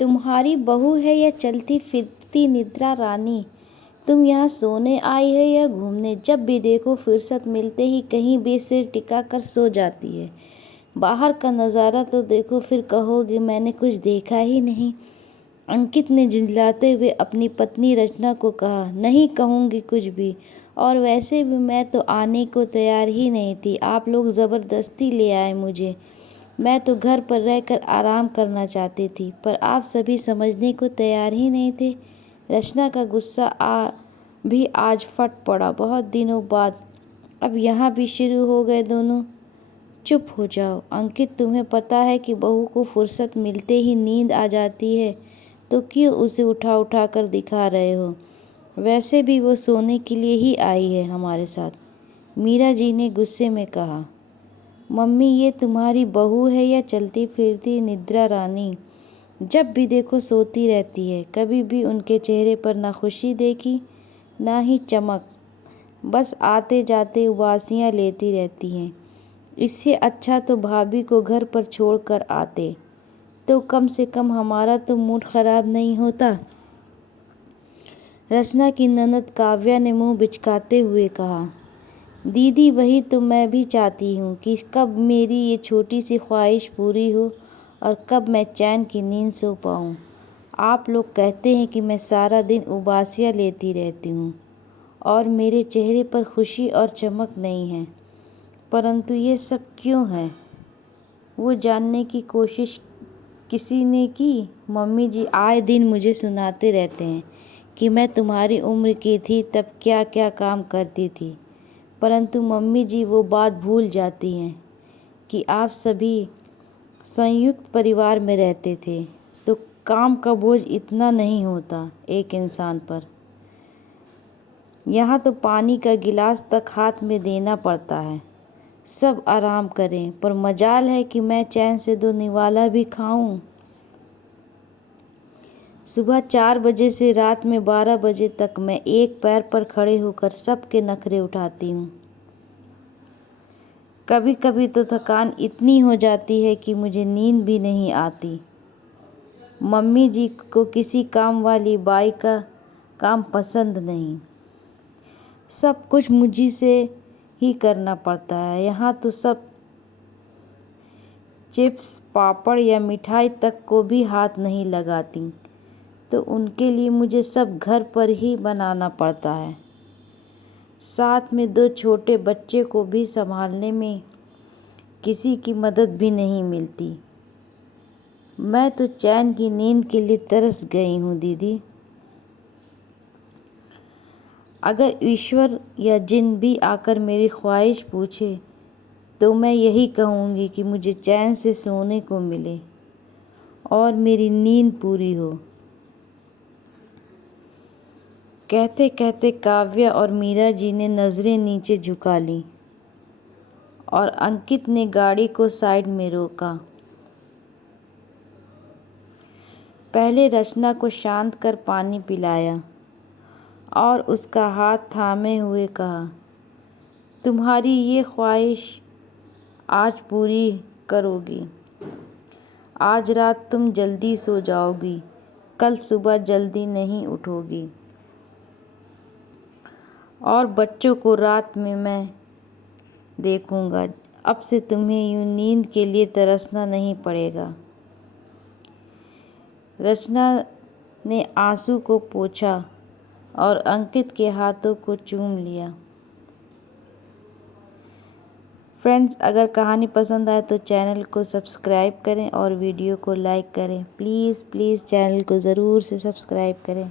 तुम्हारी बहू है या चलती फिरती निद्रा रानी। तुम यहाँ सोने आई है या घूमने। जब भी देखो फुर्सत मिलते ही कहीं भी सिर टिका कर सो जाती है। बाहर का नज़ारा तो देखो, फिर कहोगे मैंने कुछ देखा ही नहीं। अंकित ने झुंझलाते हुए अपनी पत्नी रचना को कहा। नहीं कहूँगी कुछ भी, और वैसे भी मैं तो आने को तैयार ही नहीं थी। आप लोग ज़बरदस्ती ले आए मुझे। मैं तो घर पर रहकर आराम करना चाहती थी, पर आप सभी समझने को तैयार ही नहीं थे। रचना का गुस्सा भी आज फट पड़ा। बहुत दिनों बाद अब यहाँ भी शुरू हो गए दोनों। चुप हो जाओ अंकित, तुम्हें पता है कि बहू को फुर्सत मिलते ही नींद आ जाती है, तो क्यों उसे उठा उठा कर दिखा रहे हो। वैसे भी वो सोने के लिए ही आई है हमारे साथ। मीरा जी ने गुस्से में कहा। मम्मी, ये तुम्हारी बहू है या चलती फिरती निद्रा रानी। जब भी देखो सोती रहती है। कभी भी उनके चेहरे पर ना खुशी देखी, ना ही चमक। बस आते जाते उबासियाँ लेती रहती हैं। इससे अच्छा तो भाभी को घर पर छोड़कर आते, तो कम से कम हमारा तो मूड खराब नहीं होता। रचना की ननद काव्या ने मुंह बिचकाते हुए कहा। दीदी, वही तो मैं भी चाहती हूँ कि कब मेरी ये छोटी सी ख्वाहिश पूरी हो और कब मैं चैन की नींद सो पाऊँ। आप लोग कहते हैं कि मैं सारा दिन उबासियाँ लेती रहती हूँ और मेरे चेहरे पर खुशी और चमक नहीं है, परंतु ये सब क्यों है, वो जानने की कोशिश किसी ने की। मम्मी जी आए दिन मुझे सुनाते रहते हैं कि मैं तुम्हारी उम्र की थी तब क्या क्या काम करती थी, परंतु मम्मी जी वो बात भूल जाती हैं कि आप सभी संयुक्त परिवार में रहते थे, तो काम का बोझ इतना नहीं होता एक इंसान पर। यहाँ तो पानी का गिलास तक हाथ में देना पड़ता है। सब आराम करें, पर मजाल है कि मैं चैन से 2 निवाला भी खाऊं। सुबह 4 बजे से रात में 12 बजे तक मैं एक पैर पर खड़े होकर सबके नखरे उठाती हूँ। कभी कभी तो थकान इतनी हो जाती है कि मुझे नींद भी नहीं आती। मम्मी जी को किसी काम वाली बाई का काम पसंद नहीं। सब कुछ मुझी से ही करना पड़ता है। यहाँ तो सब चिप्स, पापड़ या मिठाई तक को भी हाथ नहीं लगाती, तो उनके लिए मुझे सब घर पर ही बनाना पड़ता है। साथ में 2 छोटे बच्चे को भी संभालने में किसी की मदद भी नहीं मिलती। मैं तो चैन की नींद के लिए तरस गई हूँ दीदी। अगर ईश्वर या जिन भी आकर मेरी ख्वाहिश पूछे, तो मैं यही कहूँगी कि मुझे चैन से सोने को मिले और मेरी नींद पूरी हो। कहते कहते काव्या और मीरा जी ने नज़रें नीचे झुका लीं और अंकित ने गाड़ी को साइड में रोका। पहले रचना को शांत कर पानी पिलाया और उसका हाथ थामे हुए कहा, तुम्हारी ये ख्वाहिश आज पूरी करोगी। आज रात तुम जल्दी सो जाओगी, कल सुबह जल्दी नहीं उठोगी, और बच्चों को रात में मैं देखूंगा। अब से तुम्हें यूं नींद के लिए तरसना नहीं पड़ेगा। रचना ने आंसू को पोंछा और अंकित के हाथों को चूम लिया। फ्रेंड्स, अगर कहानी पसंद आए तो चैनल को सब्सक्राइब करें और वीडियो को लाइक करें। प्लीज़ चैनल को ज़रूर से सब्सक्राइब करें।